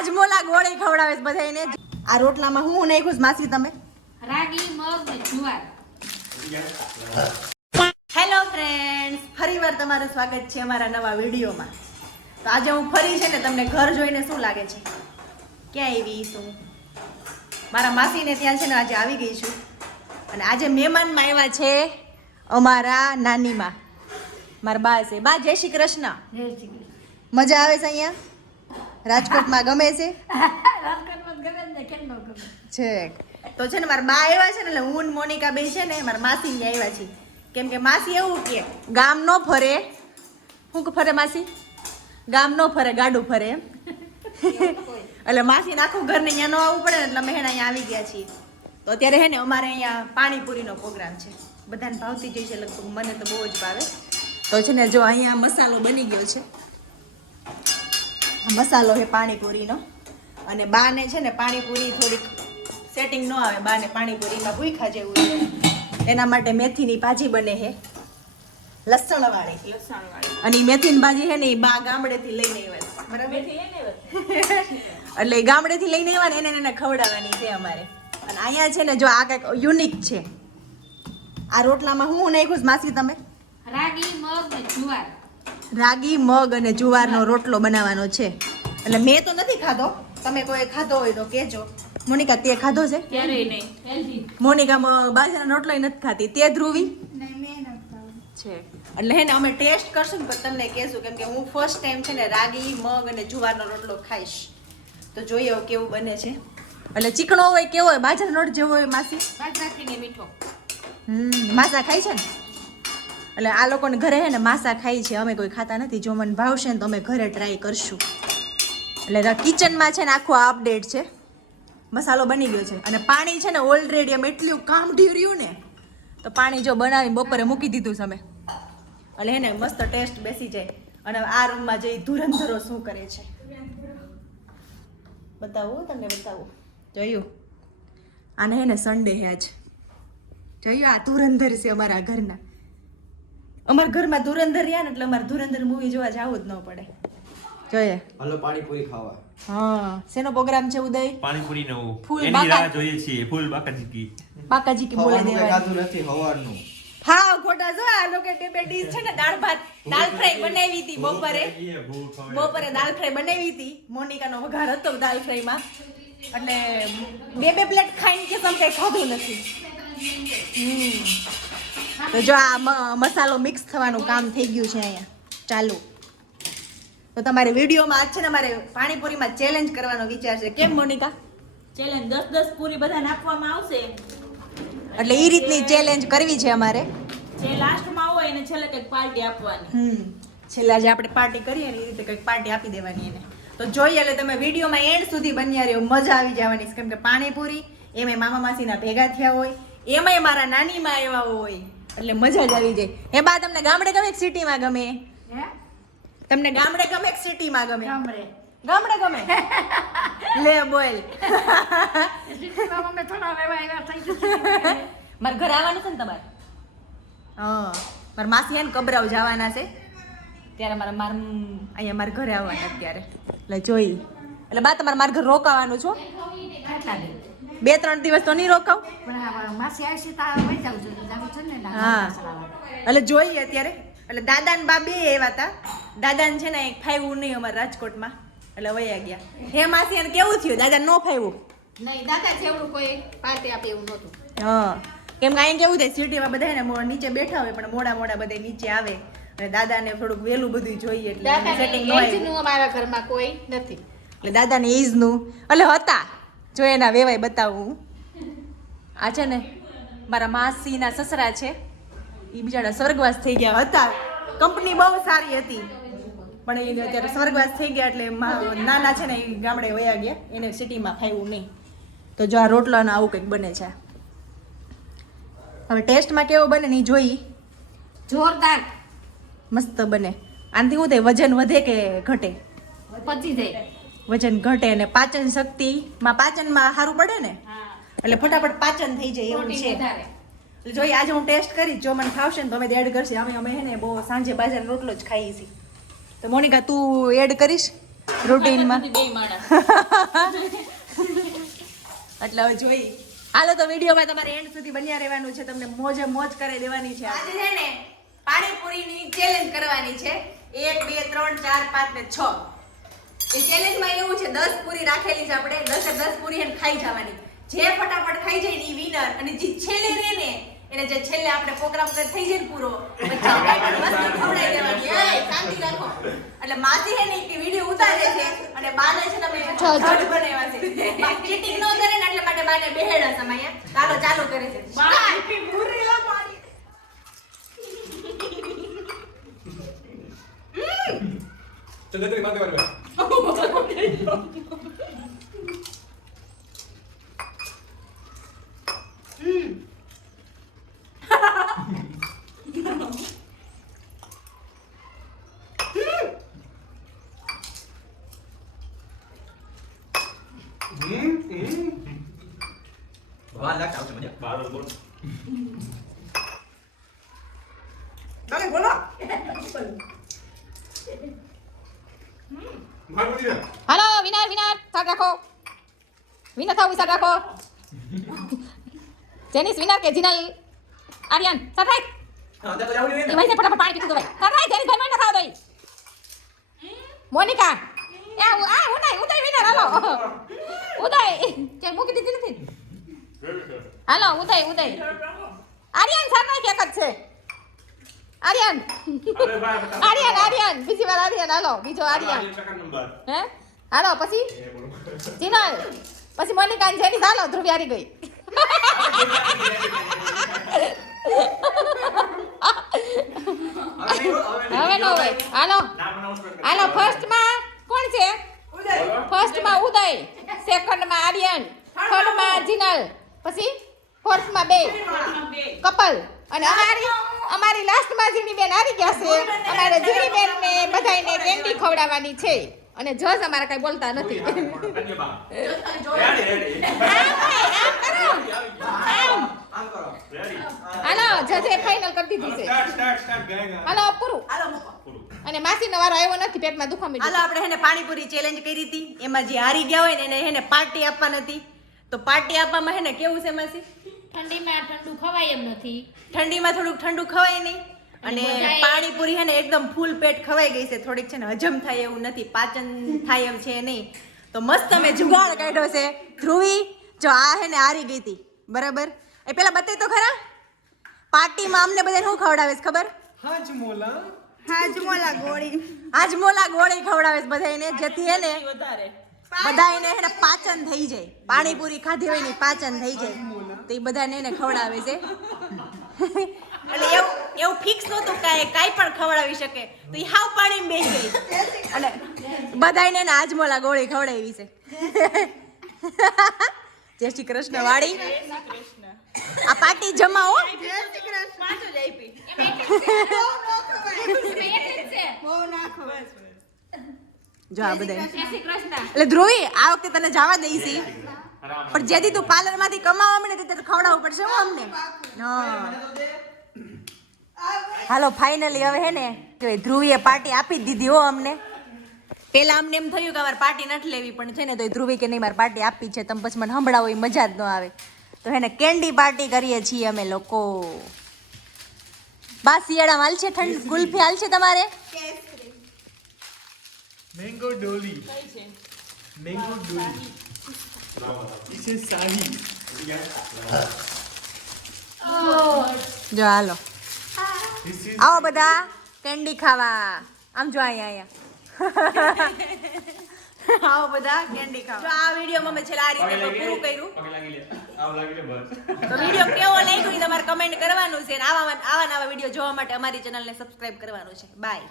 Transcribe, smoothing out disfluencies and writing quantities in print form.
હાજમોલા ગોળી ખવડાવે છે બધાને. આ રોટલામાં હું નાખ્યું છે માસી તમે? રાગી, મગ ને જુવાર. હેલો ફ્રેન્ડ્સ, ફરીવાર તમારું સ્વાગત છે અમારા નવા વિડીયોમાં. તો આજે હું ફરી છે ને તમને ઘર જોઈને શું લાગે છે ક્યાં આવી છું? મારા માસીને ત્યાં છે ને આજે આવી ગઈ છું. અને આજે મહેમાનમાં આવ્યા છે અમારા નાનીમાં, મારા બા છે. બા જય શ્રી કૃષ્ણ. મજા આવે છે અહીંયા રાજકોટમાં? ગમે છે છે તો છે ને મારા બા આવ્યા છે ને એટલે હું મોનિકા બે છે ને મારા માસી ને આવ્યા છીએ. કેમ કે માસી એવું કે ગામ નો ફરે. શું ફરે માસી? ગામ નો ફરે, ગાડું ફરે એમ. એટલે માસી આખું ઘર ને અહીંયા ન આવવું પડે ને એટલે અમે અહીંયા આવી ગયા છીએ. તો અત્યારે હે ને અમારે અહીંયા પાણીપુરીનો પ્રોગ્રામ છે. બધાને ભાવતી જઈ છે લગભગ, મને તો બહુ જ ભાવે. તો છે ને જો અહીંયા મસાલો બની ગયો છે. મસાલો છે પાણીપુરીનો. અને બાને છે ને પાણીપુરી થોડીક સેટિંગ ન આવે, બાને પાણીપુરીમાં ભૂખા જેવું છે. એના માટે મેથીની ભાજી બને છે, લસણવાળી. અને એ મેથીની ભાજી છે ને એ બા ગામડેથી લઈને આવ્યા, બરાબર? એટલે ગામડેથી લઈને આવ્યા ને એને ખવડાવવાની છે અમારે. અને અહીંયા છે ને જો આ કંઈક યુનિક છે. આ રોટલામાં હું નાખ્યું માસી તમે? રાગી, મગ ને જુવાર. રાગી, મગ અને જુવારનો રોટલો બનાવવાનો છે. એટલે મેં તો નથી ખાધો, તમે કોઈ ખાધો હોય તો કહેજો. મોનિકા તે ખાધો છે? ક્યારેય નહીં. હેલ્ધી. મોનિકા બાજરાનો રોટલો નથી ખાતી. તે ધ્રુવી છે. એટલે હે ને અમે ટેસ્ટ કરશું ને પણ તમને કહેશું, કેમ કે હું ફર્સ્ટ ટાઈમ છે ને રાગી, મગ અને જુવારનો રોટલો ખાઈશ. તો જોઈએ હવે કેવું બને છે. એટલે ચીકણો હોય કેવો હોય? બાજરાનો રોટ જેવો હોય માસી? બાજરાથી મીઠો. માસા ખાય છે ને? એટલે આ લોકોને ઘરે હે ને માસા ખાય છે, અમે કોઈ ખાતા નથી. જો મને ભાવશે ને તો અમે ઘરે ટ્રાય કરશું. એટલે કિચનમાં છે ને આખું આ અપડેટ છે. મસાલો બની ગયો છે અને પાણી છે ને ઓલરેડી અમે એટલું કામ રહ્યું ને તો પાણી જો બનાવી બપોરે મૂકી દીધું છે અમે. એટલે હે ને મસ્ત ટેસ્ટ બેસી જાય. અને આ રૂમમાં જઈ ધુરંધરો શું કરે છે બતાવું તમને, બતાવું. જોયું? આને હે ને સન્ડે હે આજ. જોયું? આ ધુરંધર છે અમારા ઘરના. અમારા ઘરમાં ધુરંધર રહ્યા ને એટલે અમારે ધુરંધર મૂવી જોવા જવું જ ન પડે. જોઈએ હાલો પાણીપુરી ખાવા. હા, શેનો પ્રોગ્રામ છે ઉદય? પાણીપુરી નો ફૂલ એની રાહ જોઈએ છીએ. ફૂલ બાકાજી બાકાજી કી બોલે દેવાય. ખાધું નથી હવારનું. હા ખોટા જો આ લોકો બે ડીશ છે ને દાળ ભાત દાળ ફ્રાય બનાવી હતી બપોરે. બપોરે દાળ ફ્રાય બનાવી હતી. મોનિકાનો વઘાર હતો દાળ ફ્રાય માં. એટલે બે પ્લેટ ખાઈને કે સમ કઈ ખાધું નથી. તો જો આ મસાલો મિક્સ થવાનું કામ થઈ ગયું છે અહીંયા ચાલુ. તો તમારે વિડીયોમાં આજ છે ને અમારે પાણીપુરીમાં ચેલેન્જ કરવાનો વિચાર છે. કેમ મોનિકા? ચેલેન્જ 10 પૂરી બધાને આપવામાં આવશે. એટલે એ રીતની ચેલેન્જ કરવી છે અમારે. જે લાસ્ટમાં હોય એને છેલ્લે કંઈક પાર્ટી આપવાની. છેલ્લે આજે આપણે પાર્ટી કરીએ ને એ રીતે કંઈક પાર્ટી આપી દેવાની એને. તો જોઈએ એટલે તમે વિડીયોમાં એન્ડ સુધી બન્યા રહ્યો, મજા આવી જવાની છે. કેમ કે પાણીપુરી એમાંય મામા માસીના ભેગા થયા હોય, એમાંય મારા નાનીમાં આવ્યા હોય, એટલે મજા જ આવી જાય. એ બા તમને ગામડે ગમે કે સિટીમાં ગમે? તમને ગામડે ગમે કે સિટીમાં ગમે? ગામડે ગમે. લે બોલ. મારા ઘર આવવાનું છે ને તમારે? હા, મારા માસી હે ને કબરાવ જવાના છે ત્યારે અહીંયા મારા ઘરે આવવાના અત્યારે. એટલે જોઈ એટલે બા તમારે મારા ઘર રોકાવાનું છો? 2-3 દિવસ તો નહીં રોકાવ? હા, એટલે જોઈએ અત્યારે. એટલે દાદા ને બા બે આવ્યા હતા. દાદાને છે ને એક ફાવ્યું નહીં અમારે રાજકોટમાં, એટલે વયા ગયા. હે માસી એને કેવું થયું? દાદા નો ફાવ્યું નહીં, દાદા જેવડું કોઈ પાર્ટી આપે એવું નહોતું. હા, કેમ કે અહીંયા કેવું થાય સિટીમાં બધા ને નીચે બેઠા હોય પણ મોડા બધા નીચે આવે અને દાદાને થોડુંક વહેલું બધું જોઈએ એટલે સેટિંગ ન હોય. અમારા ઘરમાં કોઈ નથી એટલે દાદાને એજનું એટલે હતા. જો એના વેવાય બતાવું. આ છે ને મારા માસીના સસરા છે, એ બિચારા સ્વર્ગવાસ થઈ ગયા હતા. કંપની બહુ સારી હતી પણ એ અત્યારે સ્વર્ગવાસ થઈ ગયા એટલે નાના છે ને એ ગામડે વયા ગયા, એને સિટીમાં ખાવું નહીં. તો જો આ રોટલાનો આવું કંઈક બને છે. હવે ટેસ્ટમાં કેવો બને ને જોઈ. જોરદાર મસ્ત બને. આનાથી શું થાય? વજન વધે કે ઘટે? પચી જાય. વજન ઘટે અને પાચન શક્તિમાં પાચનમાં સારું પડે ને, એટલે ફટાફટ પાચન થઈ જાય એવું છે. જોઈએ આજે હું ટેસ્ટ કરીશ, જો મને ખાવશે ને તો અમે એડ કરશે. અમે હે ને બહુ સાંજે બાજરાનો રોટલો જ ખાઈએ છીએ. તો મોનિકા તું એડ કરીશ? રૂટીનમાં બે માણસ એટલે હવે જોઈ હાલો તો વિડીયોમાં તમારે એન્ડ સુધી બન્યા રહેવાનું છે, તમને મોજે મોજ કરી દેવાની છે. આજે છે ને પાણીપુરીની ચેલેન્જ કરવાની છે. 1 2 3 4 5 ને 6 એ ચેલેન્જમાં એવું છે 10 પૂરી રાખેલી છે આપણે, 10 પૂરી એને ખાઈ જવાની. જે ફટાફટ ખાઈ જાય ને ઈ વિનર, અને જે છેલ્લે રહે ને એને જે છેલ્લે આપણે પ્રોગ્રામ કરી થઈ જાય ને પૂરો પછી કાંઈ પણ વસ્તુ ખવડાવી દેવાની. એ શાંતિ રાખો. એટલે માસી છે ને એક વિડીયો ઉતારે છે અને બાને છે તમે જજ બનાવ્યા છે. ચીટિંગ ન કરે ને એટલે માટે બાને બેહેડા સમય ચાલો ચાલુ કરે છે. પૂરી લો પાણી. चल तेरी बात कर વાહ લાગ આવશે મજા. બારો બોલ. તમે બોલો. मारो दिया હાલો વિનર સાથ રાખો. વિનર થાવ સાથ રાખો. જેનિસ વિનર કે જીનલ આર્યન સાથ રાખ. હા તો જાવ ને. એ ભાઈ ફટાફટ પાણી પીતું ભાઈ. સાથ રાખ જેનિસ ભાઈ મને ખાવ દઈ. મોનિકા ઉદય વિનર હાલો. ઉદય કે મૂકી દીધી નથી. હાલો ઉદય આર્યન સાથ રાખ એક જ છે. આર્યન બીજી વાર આર્યન હાલો બીજો આર્યન હે હાલો પછી જીનલ પછી મોનિકા જેની હાલો ધ્રુવી હારી ગઈ. હવે નો હોય હાલો ફર્સ્ટમાં કોણ છે? ફર્સ્ટમાં ઉદય, સેકન્ડમાં આર્યન, થર્ડમાં જીનલ, પછી ફોર્થમાં બે કપલ અને અમારી લાસ્ટમાં જીની બેન હારી ગયા છે. અમારે જીની બેન ને બધાયને કેન્ડી ખવડાવવાની છે અને જજ અમારા કઈ બોલતા નથી. આમ કરો. હાલો જજે ફાઇનલ કરી દીધી છે. હાલો પૂરું. અને માસીનો વારો આવ્યો નથી, પેટમાં દુખવા માંડ્યું. હાલો આપણે હેને પાણીપુરી ચેલેન્જ કરી હતી, એમાં જે હારી ગયા હોય ને એને હેને પાર્ટી આપવા નથી. તો પાર્ટી આપવામાં હેને કેવું છે માસી? ઠંડીમાં ઠંડુ ખવાય એમ નથી. ઠંડીમાં થોડુંક ઠંડુ ખવાય નહીં અને પાણીપુરી છે ને એકદમ ફૂલ પેટ ખવાઈ ગઈ છે. થોડીક છે ને હજમ થાય એવું નથી, પાચન થાય એમ છે નહીં. તો મસ્ત અમે જુગાડ કાઢ્યો છે. ધ્રુવી જો આ હે ને હારી ગઈ હતી બરાબર. એ પેલા બતાય તો ખરા પાર્ટીમાં અમને બધાને શું ખવડાવે છે ખબર? હાજમોલા ગોળી ખવડાવે છે બધાને, જેથી હે ને વધારે બધાને હે ને પાચન થઈ જાય. પાણીપુરી ખાધી હોય ને પાચન થઈ જાય તો એ બધાને એને ખવડાવે છે. એટલે એવું ફિક્સ નહોતું કાંઈ પણ ખવડાવી શકે, તો એ હાવ પાણીમાં બેસી ગઈ અને બધાને એને હાજમોલા ગોળી ખવડાવી છે. જય શ્રી કૃષ્ણ વાળી આ પાર્ટી જમાઓ. જો આ બધા એટલે ધ્રુવી આ વખતે તને જવા દઈ છે, પણ જેથી તું પાર્લર માંથી કમાવા મળે તે ખવડાવવું પડશે હો અમને. હાલો ફાઇનલી હવે હે ને જો ધ્રુવીએ પાર્ટી આપી જ દીધી હો અમને. પેલા અમને એમ થયું કે અમારે પાર્ટી નથી લેવી, પણ છે ને તો ધ્રુવી કે નહીં મારે પાર્ટી આપી છે, તમે પછી મને સંભળાવો એ મજા જ ન આવે. તો હે ને કેન્ડી પાર્ટી કરીએ છીએ અમે લોકો. બા શિયાળામાં હાલ છે ઠંડ ગુલ્ફી હાલ છે તમારે? मैंगो डोली मैंगो डोली इसे शाही જો હાલો આવો બધા કેન્ડી ખાવા. આમ જો અહીંયા આવો બધા કેન્ડી ખાવા. આ વિડીયોમાં મેં છેલ્લા આ રીતે પૂરું કર્યું. તો વિડીયો કેવો લાગ્યો એ તમારે કમેન્ટ કરવાનું છે, અને આવા નવા વિડીયો જોવા માટે અમારી ચેનલને સબસ્ક્રાઇબ કરવાનું છે. બાય.